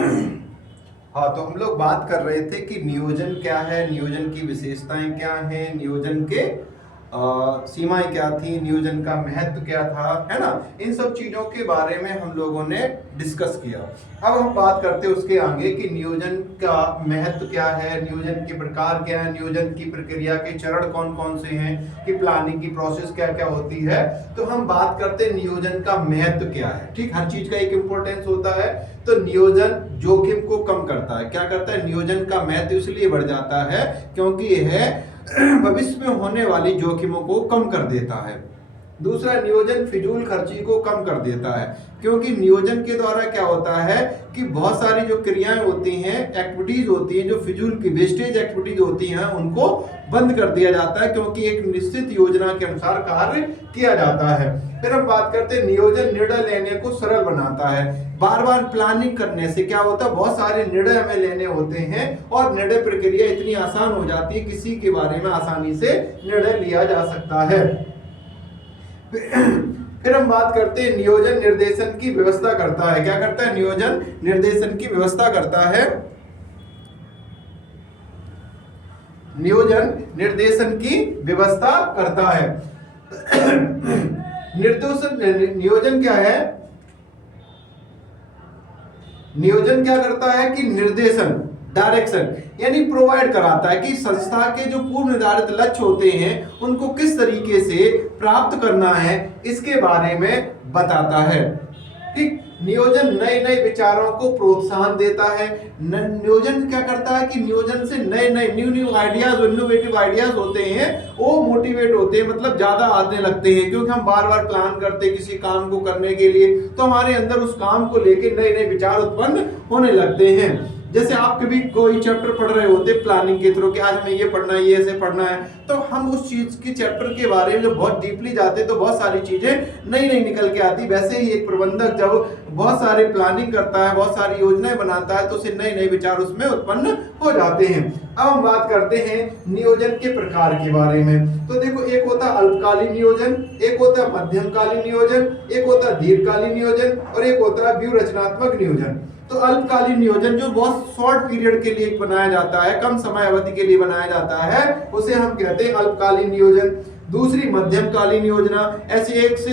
हाँ, तो हम लोग बात कर रहे थे कि नियोजन क्या है, नियोजन की विशेषताएं क्या हैं, नियोजन के सीमाएं क्या थी, नियोजन का महत्व क्या था, है ना। इन सब चीजों के बारे में हम लोगों ने डिस्कस किया। अब हम बात करते हैं उसके आगे कि नियोजन का महत्व क्या है, नियोजन के प्रकार क्या है, नियोजन की प्रक्रिया के चरण कौन कौन से हैं, कि प्लानिंग की प्रोसेस क्या क्या होती है। तो हम बात करते हैं नियोजन का महत्व क्या है। ठीक, हर चीज का एक इंपॉर्टेंस होता है। तो नियोजन जोखिम को कम करता है। क्या करता है? नियोजन का महत्व इसलिए बढ़ जाता है क्योंकि यह भविष्य में होने वाली जोखिमों को कम कर देता है। दूसरा, नियोजन फिजूल खर्ची को कम कर देता है, क्योंकि नियोजन के द्वारा क्या होता है कि बहुत सारी जो क्रियाएं होती हैं, एक्टिविटीज होती हैं, जो फिजूल की वेस्टेज एक्टिविटीज होती हैं, उनको बंद कर दिया जाता है, क्योंकि एक निश्चित योजना के अनुसार कार्य किया जाता है। फिर हम बात करते हैं नियोजन निर्णय लेने को सरल बनाता है। बार बार प्लानिंग करने से क्या होता है, बहुत सारे निर्णय हमें लेने होते हैं और निर्णय प्रक्रिया इतनी आसान हो जाती है, किसी के बारे में आसानी से निर्णय लिया जा सकता है। फिर हम बात करते हैं नियोजन निर्देशन की व्यवस्था करता है। क्या करता है? नियोजन निर्देशन की व्यवस्था करता है। नियोजन निर्देशन की व्यवस्था करता है। नियोजन क्या है? नियोजन क्या करता है कि निर्देशन, डायरेक्शन यानी प्रोवाइड कराता है कि संस्था के जो पूर्व निर्धारित लक्ष्य होते हैं उनको किस तरीके से प्राप्त करना है, इसके बारे में बताता है। ठीक, नियोजन नए नए विचारों को प्रोत्साहन देता है। नियोजन क्या करता है कि नियोजन से नए नए न्यू आइडियाज, इनोवेटिव आइडियाज होते हैं, वो मोटिवेट होते हैं, मतलब ज्यादा आने लगते हैं, क्योंकि हम बार बार प्लान करते हैं किसी काम को करने के लिए, तो हमारे अंदर उस काम को लेकर नए नए विचार उत्पन्न होने लगते हैं। जैसे आप कभी कोई चैप्टर पढ़ रहे होते प्लानिंग के थ्रू कि आज हमें ये पढ़ना है, ये ऐसे पढ़ना है, तो हम उस चीज की चैप्टर के बारे में जब बहुत डीपली जाते तो बहुत सारी चीजें नई नई निकल के आती। वैसे ही एक प्रबंधक जब बहुत सारे प्लानिंग करता है, बहुत सारी योजनाएं बनाता है, तो उसे नए नए विचार उसमें उत्पन्न हो जाते हैं। अब हम बात करते हैं नियोजन के प्रकार के बारे में। तो देखो, एक होता है अल्पकालीन नियोजन, एक होता है मध्यमकालीन नियोजन, एक होता है दीर्घकालीन नियोजन और एक होता है व्यूह रचनात्मक नियोजन। तो अल्पकालीन नियोजन जो बहुत शॉर्ट पीरियड के लिए बनाया जाता है, कम समय अवधि के लिए बनाया जाता है, उसे हम कहते हैं अल्पकालीन नियोजन। दूसरी मध्यमकालीन योजना, ऐसे 1 से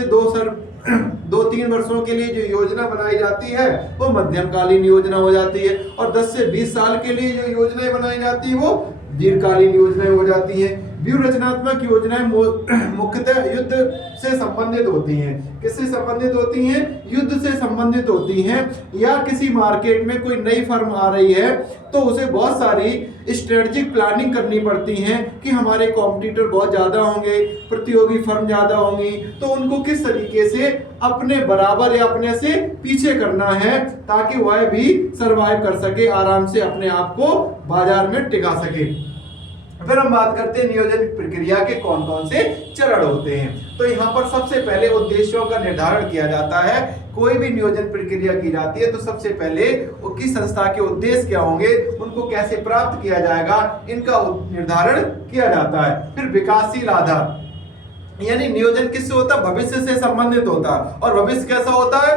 2-3 वर्षों के लिए जो योजना बनाई जाती है वो मध्यमकालीन योजना हो जाती है, और 10 से 20 साल के लिए जो योजनाएं बनाई जाती है वो दीर्घकालीन योजनाएं हो जाती हैं। व्यूह रचनात्मक योजनाएं मुख्यतः युद्ध से संबंधित होती हैं। किससे संबंधित होती हैं? युद्ध से संबंधित होती हैं, या किसी मार्केट में कोई नई फर्म आ रही है तो उसे बहुत सारी स्ट्रेटेजिक प्लानिंग करनी पड़ती है कि हमारे कॉम्पिटिटर बहुत ज्यादा होंगे, प्रतियोगी फर्म ज्यादा होंगी, तो उनको किस तरीके से अपने बराबर या अपने से पीछे करना है ताकि वह भी सरवाइव कर सके, आराम से अपने आप को बाजार में टिका सके। फिर हम बात करते हैं नियोजन प्रक्रिया के कौन कौन से चरण होते हैं। तो यहाँ पर सबसे पहले उद्देश्यों का निर्धारण किया जाता है। कोई भी नियोजन प्रक्रिया की जाती है तो सबसे पहले किस संस्था के उद्देश्य क्या होंगे, उनको कैसे प्राप्त किया जाएगा, इनका निर्धारण किया जाता है। फिर विकासशील आधार, यानी नियोजन किससे होता है? भविष्य से संबंधित होता है, और भविष्य कैसा होता है?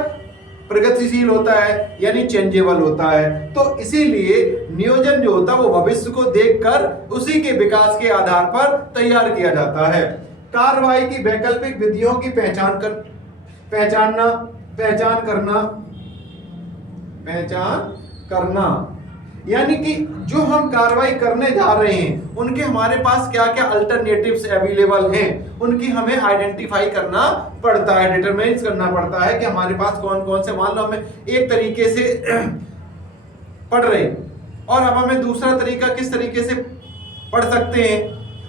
प्रगतिशील होता है, यानी चेंजेबल होता है। तो इसीलिए नियोजन जो होता है वो भविष्य को देखकर उसी के विकास के आधार पर तैयार किया जाता है। कार्रवाई की वैकल्पिक विधियों की पहचान करना, यानी कि जो हम कार्रवाई करने जा रहे हैं उनके हमारे पास क्या क्या अल्टरनेटिव्स अवेलेबल हैं, उनकी हमें आइडेंटिफाई करना पड़ता है, डिटरमाइन करना पड़ता है कि हमारे पास कौन कौन से, मान लो हमें एक तरीके से पढ़ रहे और अब हमें दूसरा तरीका किस तरीके से पढ़ सकते हैं,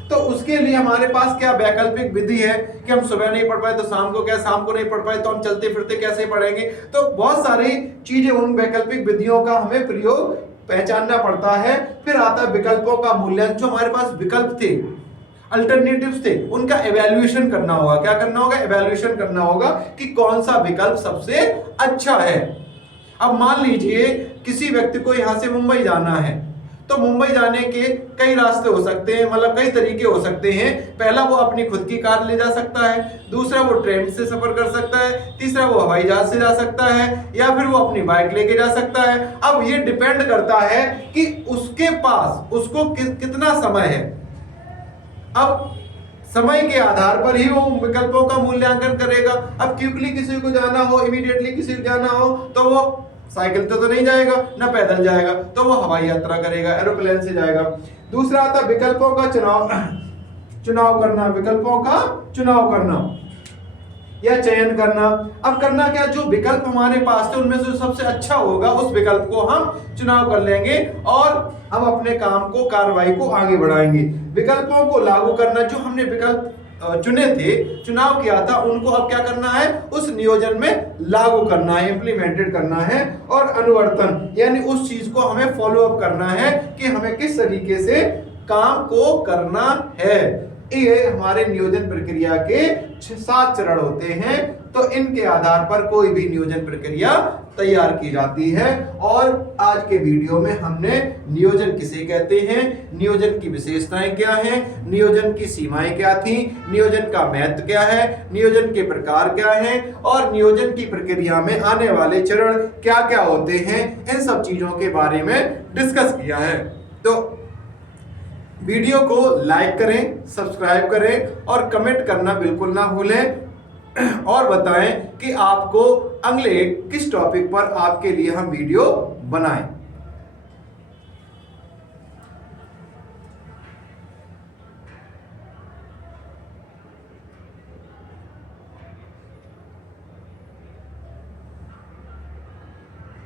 तो उसके लिए हमारे पास क्या वैकल्पिक विधि है कि हम सुबह नहीं पढ़ पाए तो शाम को, क्या शाम को नहीं पढ़ पाए तो हम चलते फिरते कैसे पढ़ेंगे। तो बहुत सारी चीजें, उन वैकल्पिक विधियों का हमें प्रयोग पहचानना पड़ता है। फिर आता है विकल्पों का मूल्यांकन। जो हमारे पास विकल्प थे, अल्टरनेटिव्स थे, उनका एवेल्युएशन करना होगा। क्या करना होगा? एवेल्युएशन करना होगा कि कौन सा विकल्प सबसे अच्छा है। अब मान लीजिए किसी व्यक्ति को यहां से मुंबई जाना है, तो मुंबई जाने के कई रास्ते हो सकते हैं, मतलब कई तरीके हो सकते हैं। पहला वो अपनी खुद की कार ले जा सकता है, दूसरा वो ट्रेन से सफर कर सकता है, तीसरा वो हवाई जहाज से जा सकता है, या फिर वो अपनी बाइक लेके जा सकता है। अब ये डिपेंड करता है कि उसके पास उसको कितना समय है। अब समय के आधार पर ही वो विकल्पों का मूल्यांकन करेगा। अब क्विकली किसी को जाना हो, इमीडिएटली किसी को जाना हो, तो वो साइकिल तो नहीं जाएगा, ना पैदल जाएगा, तो वो हवाई यात्रा करेगा, एरोप्लेन से जाएगा। दूसरा आता विकल्पों का चुनाव करना, विकल्पों का चुनाव करना या चयन करना। अब करना क्या, जो विकल्प हमारे पास थे उनमें से सबसे अच्छा होगा उस विकल्प को हम चुनाव कर लेंगे और हम अपने काम को, कार्रवाई को आगे बढ़ाएंगे। विकल्पों को लागू करना, जो हमने विकल्प चुने थे, चुनाव किया था, उनको अब क्या करना है, उस नियोजन में लागू करना है, इंप्लीमेंटेड करना है। और अनुवर्तन यानी उस चीज को हमें फॉलो अप करना है कि हमें किस तरीके से काम को करना है। ये हमारे नियोजन प्रक्रिया के 7 चरण होते हैं। तो इनके आधार पर कोई भी नियोजन प्रक्रिया तैयार की जाती है। और आज के वीडियो में हमने नियोजन किसे कहते हैं, नियोजन की विशेषताएं क्या हैं, नियोजन की सीमाएं क्या थी, नियोजन का महत्व क्या है, नियोजन के प्रकार क्या हैं, और नियोजन की प्रक्रिया में आने वाले चरण क्या क्या होते हैं, इन सब चीजों के बारे में डिस्कस किया है। तो वीडियो को लाइक करें, सब्सक्राइब करें और कमेंट करना बिल्कुल ना भूलें और बताएं कि आपको अगले किस टॉपिक पर आपके लिए हम वीडियो बनाएं।